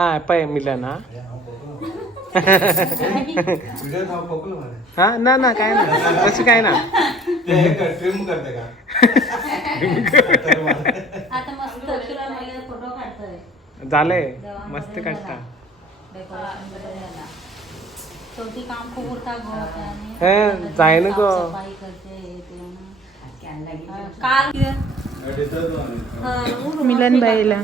हा पय मिलन हा हा ना काय ना तशी काय ना ट्रिम करते का आता मस्त फोटो काढतोय. झालंय मस्त काढता. शेवटी काम खूप उरता गो जाय ना गो सफाई करते कार मिलन बाईला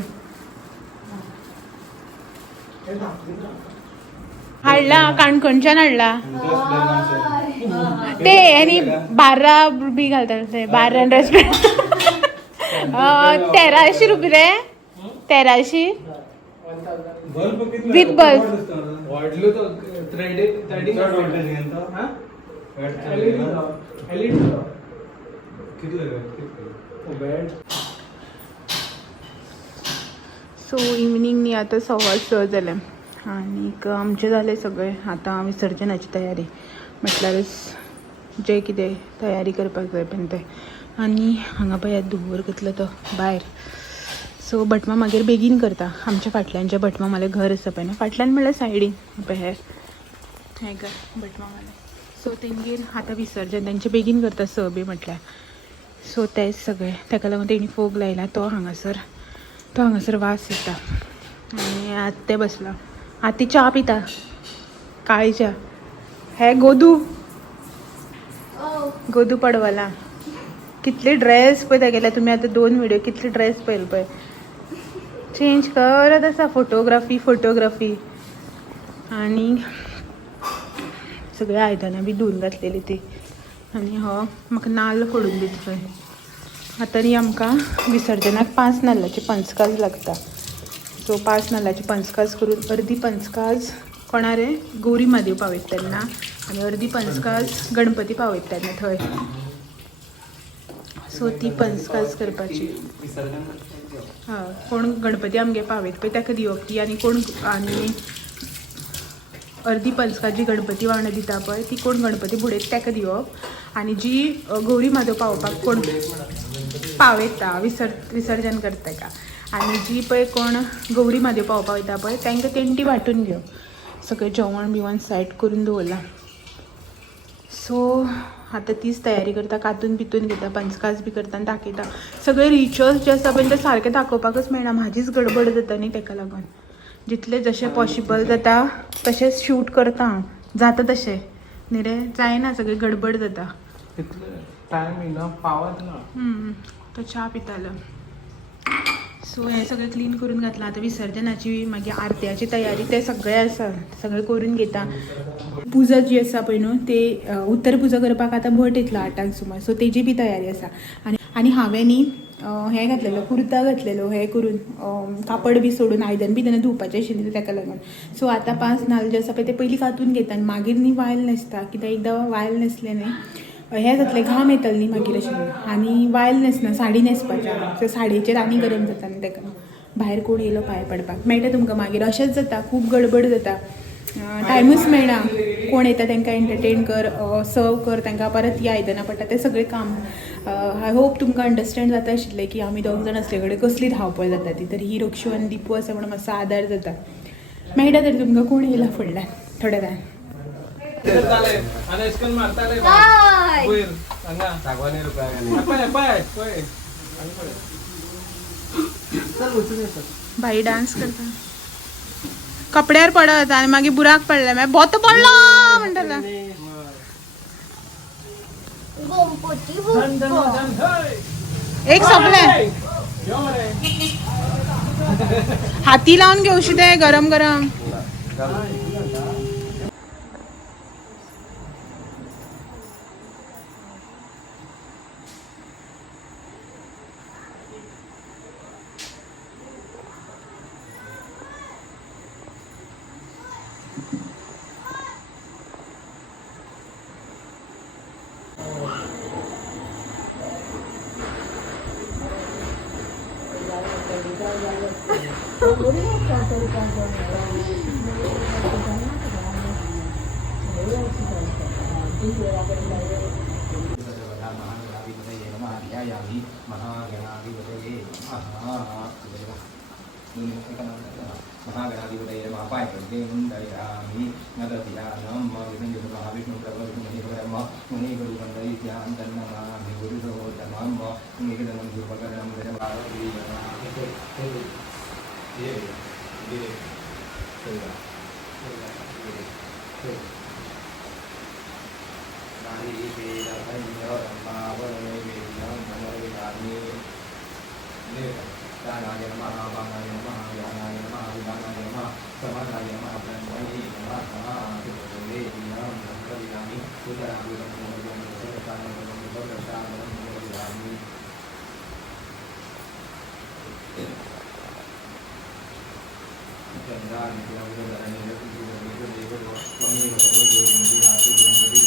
हाडला काणकोणच्यान हाडला ते आणि 12 बी घालतात ते 12 रेस्टॉरंट 1300 रुपये रे 1300 विथ बल्ब वाढलो तो थ्रेडिंग सो इव्हिनिंगनी आता 6:15 जालें आणि आमचे झाले सगळे. आता विसर्जनाची तयारी म्हटल्यारच जे कितें तयारी करपाक जाय पण ते. आणि हांगा पळयात धुवर घेतलो तो भायर. सो भटमा मागीर बेगीन करता. आमच्या फाटल्यान भटमा माले घर आसा पळय ना फाटल्यान म्हणल्यार सायडीन पळय हें घर भटमा माले. सो तेंगेर आतां विसर्जन तेंचे बेगीन करता स बी म्हटल्यार. सो तेच सगळे ताका लागून तेणी फोग लायला तो हांगासर वास येता. आनी आतां ते बसला आतां ती च्या पिता काळी च्या. हे गोदू पडवला कितले ड्रेस पळय तेगेले तुमी आतां 2 व्हिडिओ कितले ड्रेस पळयले पळय. चेंज करत आसा फोटोग्राफी आनी सगळे आयदनां बी धुवन घातलेली ती. आनी हो म्हाका नाल्ल फोडून दिता पळय. आतां न्ही आमकां विसर्जनाक 5 नाल्लाची पंचकाज लागता. सो 5 नाल्लाची पंचकाज करून अर्दी पंचकाज कोणा रे गौरी महादेव पावयता तेन्ना आनी अर्दी पंचकाज गणपती पावयता तेन्ना थंय. सो ती पंचकाज करपाची. हय कोण गणपती आमगे पावयता पळय ताका दिवप ती. आनी अर्दी पंचकाज जी गणपती वांगडा दिता पळय ती कोण गणपती बुडयता ताका दिवप. आनी जी गौरी महादेव पावोवपाक कोण पावयता विसर्जन करता ताका. आनी जी पळय कोण गौरी महादेव पावोवपाक वयता पळय तांकां तेंटी वांटून घेवप. सगळें जेवण बिवण सायड करून दवरलां. सो आतां तीच तयारी करता. कातून पितून घेता पंचकाज बी करता आनी दाखयता. सगळे रिच्युअल्स जे आसा पळय ते सारकें दाखोवपाकच मेळना. म्हाजीच गडबड जाता न्ही ताका लागून. जितलें जशें पॉसिबल जाता तशेंच शूट करता हांव. जाता तशें न्ही रे जायना सगळें गडबड जाता. टायम येना पावत ना. तो च्या पितालो. सो हें सगळें क्लीन करून घातलां. आतां विसर्जनाची मागीर आरत्याची तयारी ते सगळें आसा सगळें करून घेता. पुजा जी आसा पळय न्हू ती उत्तर पुजा करपाक आतां भट येतलो 8 सुमार. सो तेजी बी तयारी आसा. आनी हांवें न्ही हें घातलेलो कुर्ता घातलेलो हें करून कापड बी सोडून आयदन बी तेन्ना धुवपाचें आशिल्लें ताका लागून. सो आतां 5 नाल्ल जे आसा पळय ते पयलीं कातून घेता आनी मागीर न्ही वायल न्हेसता. कित्याक एकदां वायल न्हेसलें न्ही हें जातलें घाम येतलो न्ही मागीर अशें. आनी वायल न्हेसना साडी न्हेसपाचें. सो साडयेचेर आनी गरम जाता न्ही ताका. भायर कोण येयलो पांय पडपाक मेळटा तुमकां मागीर अशेंच जाता. खूब गडबड जाता. टायमूच मेळना. कोण येता तांकां एंटरटेन कर सर्व कर तांकां परत ती आयदनां पडटा तें सगळें काम. आय होप तुमकां अंडरस्टँड जाता आशिल्लें की आमी 2 जाण आसले कडेन कसली धांवपळ जाता ती. तर ही रक्षू आनी दिपू आसा म्हणून मातसो आदार जाता. मेळटा तर तुमकां कोण येयला फुडल्यान थोड्या वेळान. बाई डान्स करता कपड्यार पडत आनी मागीर बुराक पडले मागीर बोत पडलो म्हणटाला. एक सोंपलें. हाती लावन घेवशी ते गरम गरम. महागणाधिपतये नमः. महागणाधिपतये नमः पायपत्ये मुण्डयामि नदधियानं विष्णुप्रभविष्णुप्रभविष्णुमणिपरम मुनिगुरुवन्दयित्यान्तन्नमामि गुरुसोत्तमं मुनिगणं गुरुपकरणं दानाय नमः वाणाय नमः व्यानाय नमः विधानाय नमः समानाय नमः ब्रह्मणे नमः महादेवे नमः ब्रह्मविदानि उदराभिरं मोहनं सर्वकारणं सर्वशानं मोहयामि चंद्रानि पुरवदरणे देवदेव त्वमेव सर्वदेवि आसि गणपति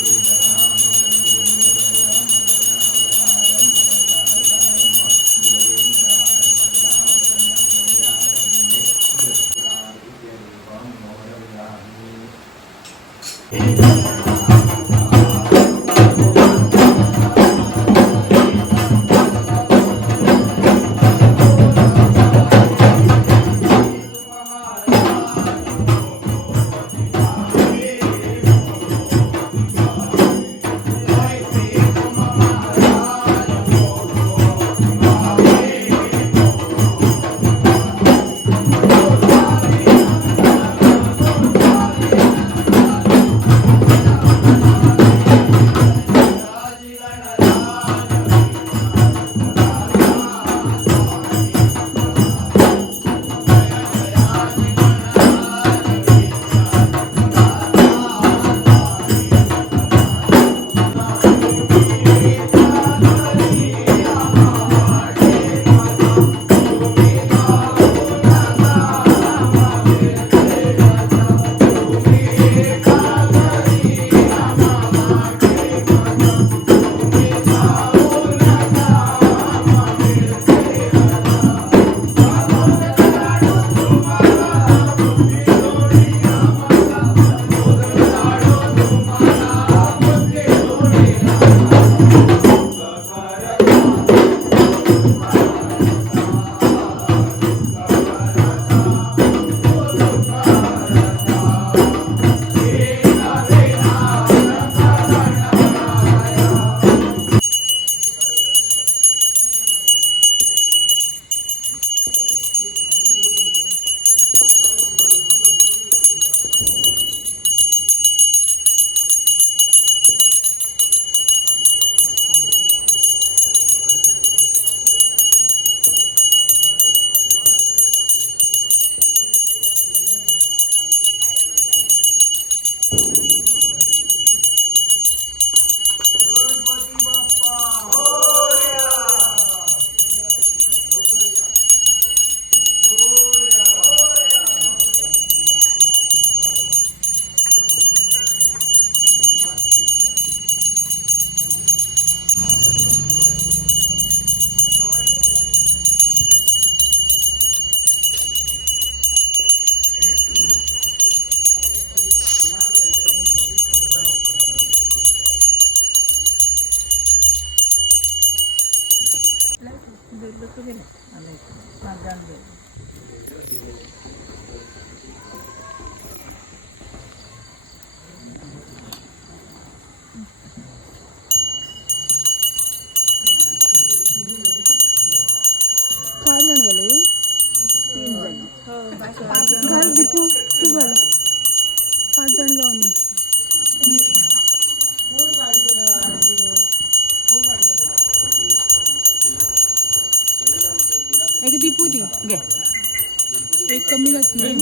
एक कमी जाते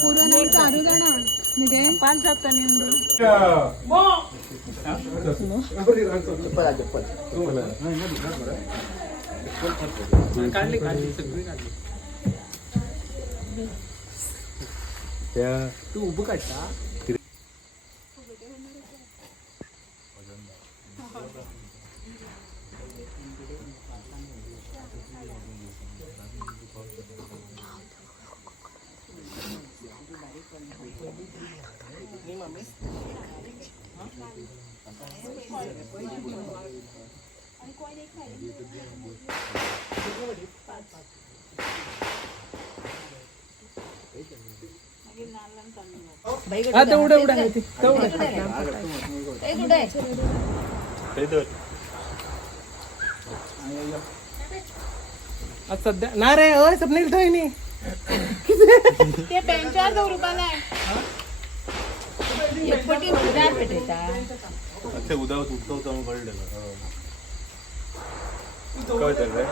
पूर्ण चारू जाणा म्हणजे 5 जाता काढली सगळी काढली तू उभं काढता हा तेवढं एवढं आहे ते तेवढं आज सध्या नाही रे अय स्वप्नील ठेव नाही ते पेंचार 2 रुपयाला आहे. ते उद्या उठतो तर मग कळलं काय चाललंय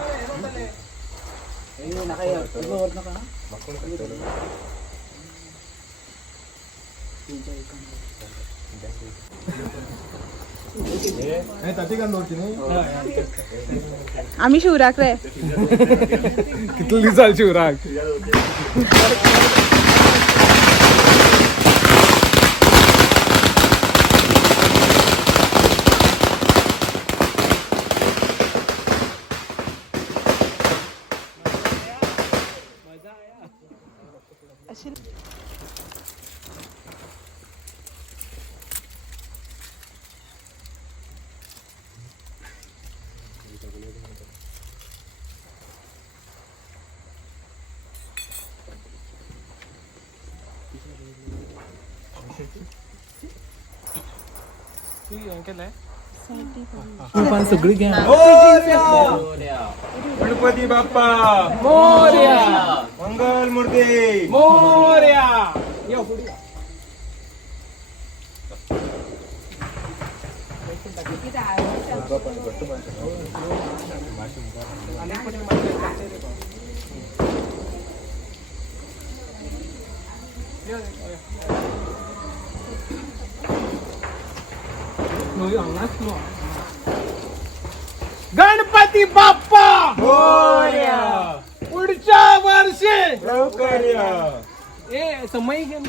आम्ही शिवराक रे किती चाल शिवराग सगळी घ्या गणपती बाप्पा मोरया मंगल मूर्ती मोरया या पुढे या. गणपती बाप्पा मोरया पुढच्या वर्षी लवकर या ए समय घेऊन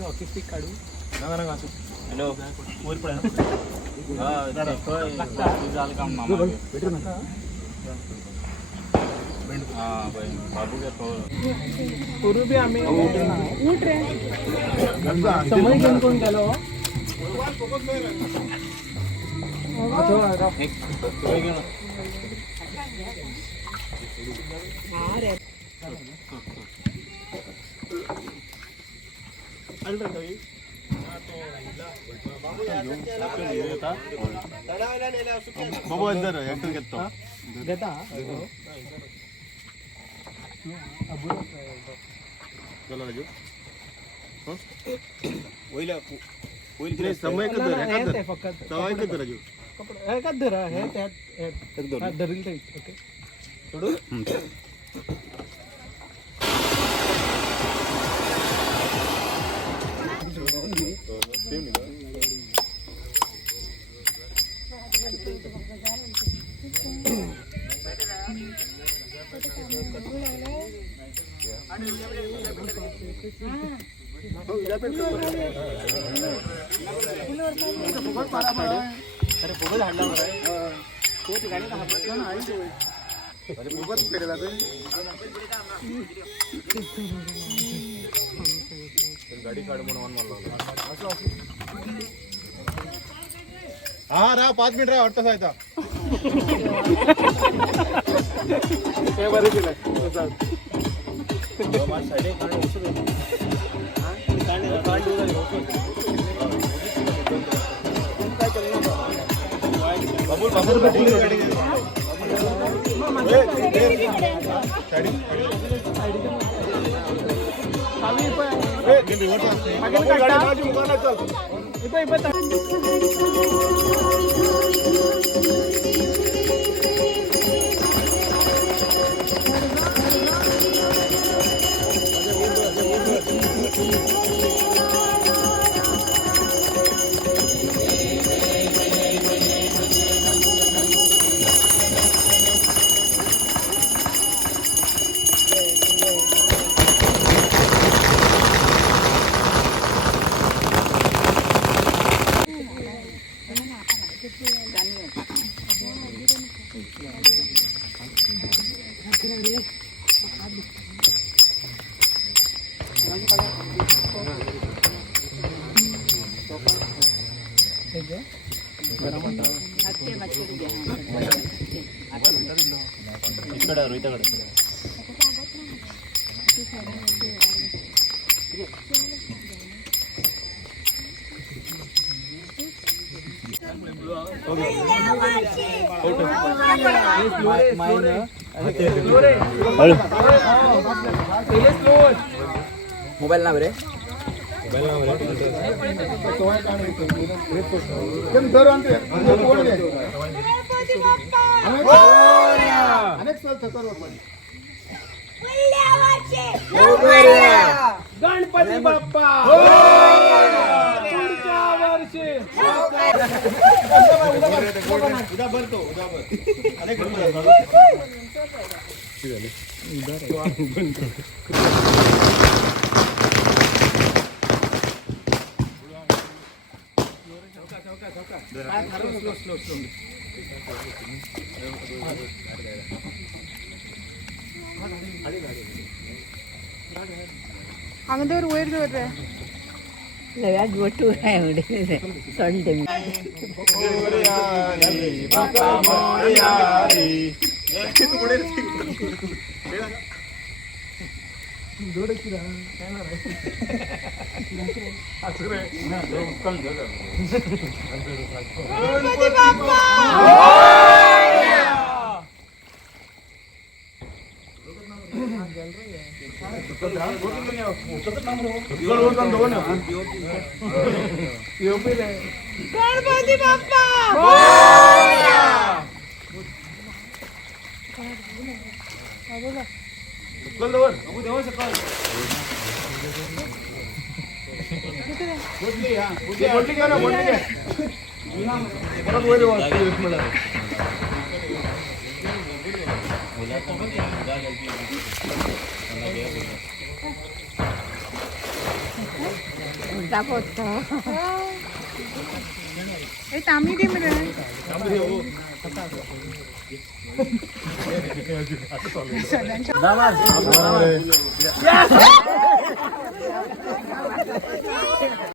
हॉकी स्टिक काढू हॅलो वर पडा पूर्वी बी आम्ही उठ रे समय घेऊन कोण गेलो बाबू अंदर एकटं घेतो घेता चला राजू होईल होईल की नाही समय का दर एका दर फक्त समय का दर राजू कपडे एकाच धर हे त्यात धरील ते ओके सोडू अरे फुगत हाडला तो ठिकाणी अरे फुगत केलेला गाडी काढ म्हणून मला हा राहा 5 मिनिट राहा वाटतं सायचा ते बरं केलं साईड बाबूल बाबूल गाडी इकडे रोहिताकडे मोबाईल ना बरे गणपती बाप्पा पुढच्या वर्षी उद्या भरतो उद्या भर हांगदर वयर दवर रे लव्यात गोटू आहे एवढे सोडते मी गणपती बाप्पा दाखवतो ए तांबी दे मरे सदांच्या